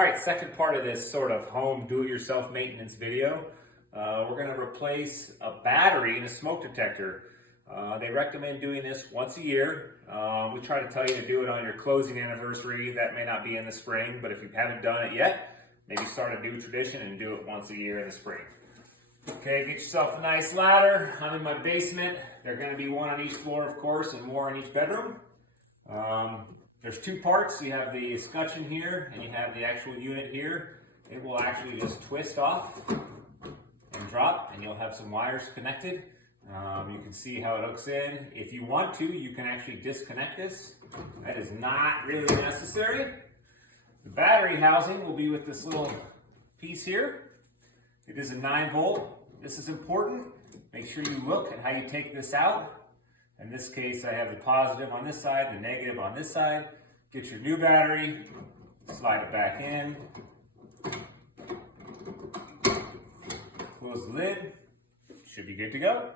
All right, second part of this sort of home do-it-yourself maintenance video. We're going to replace a battery in a smoke detector. They recommend doing this once a year. We try to tell you to do it on your closing anniversary. That may not be in the spring, but if you haven't done it yet, maybe start a new tradition and do it once a year in the spring. Okay, get yourself a nice ladder. I'm in my basement. There are going to be one on each floor, of course, and more in each bedroom. There's two parts. You have the escutcheon here, and you have the actual unit here. It will actually just twist off and drop, and you'll have some wires connected. You can see how it hooks in. If you want to, you can actually disconnect this. That is not really necessary. The battery housing will be with this little piece here. It is a 9-volt. This is important. Make sure you look at how you take this out. In this case, I have the positive on this side, the negative on this side. Get your new battery, slide it back in, close the lid, should be good to go.